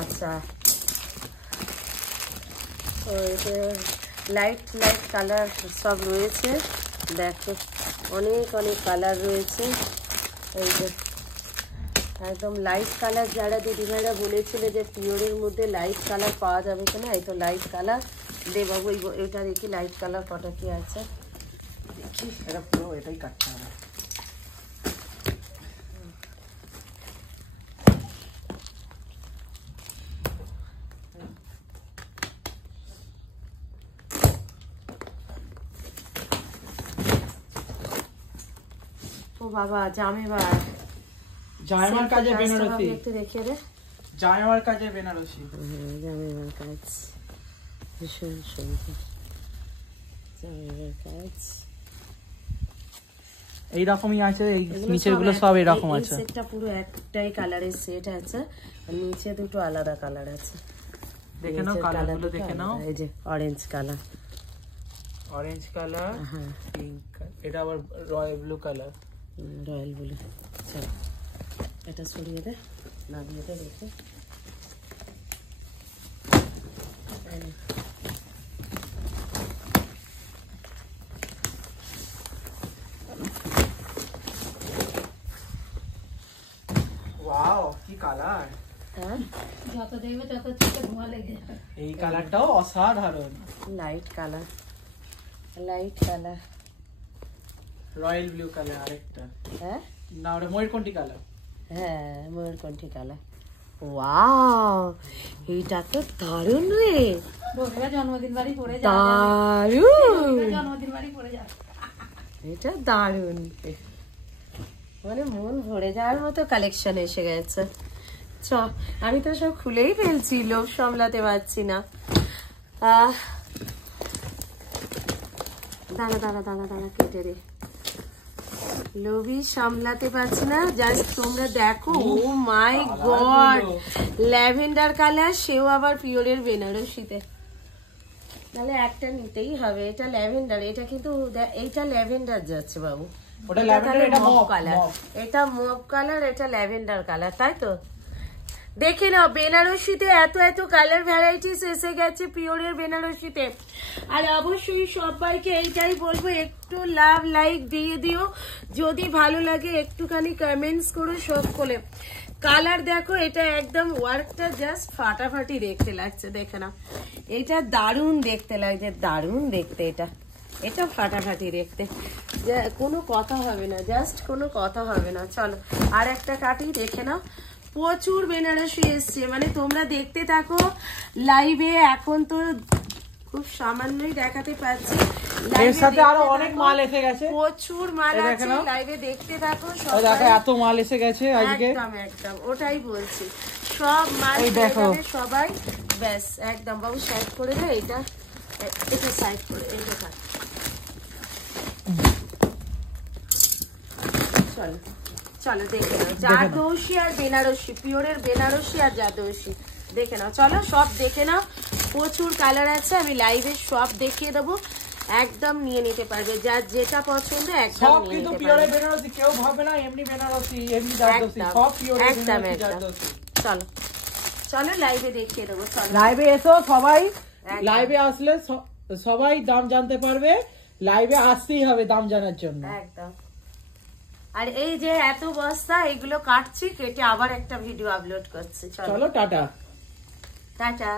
আচ্ছা তো এতে লাইট লাইট কালার সব রয়েছে, দেখো অনেক অনেক কালার রয়েছে। এই যে একদম লাইট কালার, যারা দিদিভাইরা বলেছিল যে পিওরের মধ্যে লাইট কালার পাওয়া যাবে কিনা, এই তো লাইট কালার। দে বাবু এটা দেখি লাইট কালার কটা কি আছে দেখি। এটা পুরো এটাই কাটতে হবে। ও বাবা জামেবার কাজে বেনারসি, একটু দেখে রে। জামেবার কাজে বেনারসি, জামেবার কাজ ভীষণ সুন্দর। জামেবার কাজ এইরকমই আছে, এই নিচের গুলো সব এরকম আছে। সেটটা পুরো একটাই কালারের সেট আছে, আর নিচে দুটো আলাদা কালার আছে। দেখে নাও কালারগুলো, দেখে নাও। এই যে অরেঞ্জ কালার, অরেঞ্জ কালার, হ্যাঁ পিঙ্ক, এটা আবার royal blue colour, royal blue. চলো এটা সরিয়ে দে, নামিয়ে দে দেখে। ওয়াও কি কালার! হ্যাঁ যত দেখবে তত চোখে ধোঁয়া লেগে যাবে। এই কালারটাও অসাধারণ, light colour, light colour, royal blue colour আরেকটা। হ্যাঁ না ওটা ময়ূরকণ্ঠী কালার। হ্যাঁ ময়ূরকণ্ঠী কালার। ওয়াও এইটা তো দারুণ রে, বন্ধুরা জন্মদিন বাড়ি পরে যাবে, দারুণ, জন্মদিন বাড়ি পরে যাবে। এটা দারুণ, মানে মন ভরে যাওয়ার মতো কালেকশন এসে গেছে। চ আমি তো সব খুলেই ফেলছি, লোভ সামলাতে পারছি না। দাঁড়া দাঁড়া দাঁড়া দাঁড়া কেটে রে, লোভই সামলাতে পারছি না। জাস্ট তোমরা দেখো, ও মাই গড, ল্যাভেন্ডার কালার, সেও আবার পিওরের বেনারসিতে। তাহলে একটা নিতেই হবে, এটা ল্যাভেন্ডার, এটা কিন্তু এইটা ল্যাভেন্ডার যাচ্ছে বাবু। ওটা ল্যাভেন্ডার, এটা মভ কালার, এটা মভ কালার, এটা ল্যাভেন্ডার কালার, তাই তো? দেখে নাও বেনারসিতে এত এত কালার ভ্যারাইটিস এসে গেছে পিওরের বেনারসিতে। আর অবশ্যই সবাইকে এইটাই বলবো, একটু লাভ লাইক দিয়ে দিও, যদি ভালো লাগে একটুখানি কমেন্টস করো সব করে। কালার দেখো, এটা একদম ওয়ার্কটা জাস্ট ফাটাফাটি দেখতে লাগছে, দেখে নাও এটা দারুণ দেখতে লাগছে, দারুণ দেখতে, এটা এটা ফাটাফাটি দেখতে, কোনো কথা হবে না, জাস্ট কোনো কথা হবে না। চলো আর একটা কাটি, দেখে নাও প্রচুর বেনারসি এসছে, মানে তোমরা দেখতে থাকো লাইভে। এখন তো খুব সামান্যই দেখাতে পাচ্ছি, এর সাথে আরো অনেক মাল এসে গেছে, প্রচুর মাল আছে, লাইভে দেখতে থাকো সবাই। দেখো এত মাল এসে গেছে আজকে, একদম একদম ওটাই বলছি, সব মাল দেখো সবাই। ব্যাস একদম বাবু সাইড করে দে, এটা এটা সাইড করে, এটা থাক। চলো চলো দেখে নাও, জারদৌসি আর বেনারসি, পিওরের বেনারসি আর জারদৌসি দেখে নাও। চলো সব দেখে নাও, প্রচুর কালার আছে, আমি লাইভে সব দেখিয়ে দেবো, একদম নিয়ে নিতে পারবে, যার যেটা পছন্দ একদম সব কিন্তু পিওরের বেনারসি, কেউ ভাবে না এমনি বেনারসি এমনি জারদৌসি, সব পিওরের বেনারসি জারদৌসি। চলো চলো লাইভে দেখিয়ে দেবো, চলো লাইভে এসো সবাই, লাইভে আসলে সবাই দাম জানতে পারবে, লাইভে আসতেই হবে দাম জানার জন্য একদম। আর এই যে এত বস্তা এগুলো কাটছি, কেটে আবার একটা ভিডিও আপলোড করছি। চলো টাটা টাটা।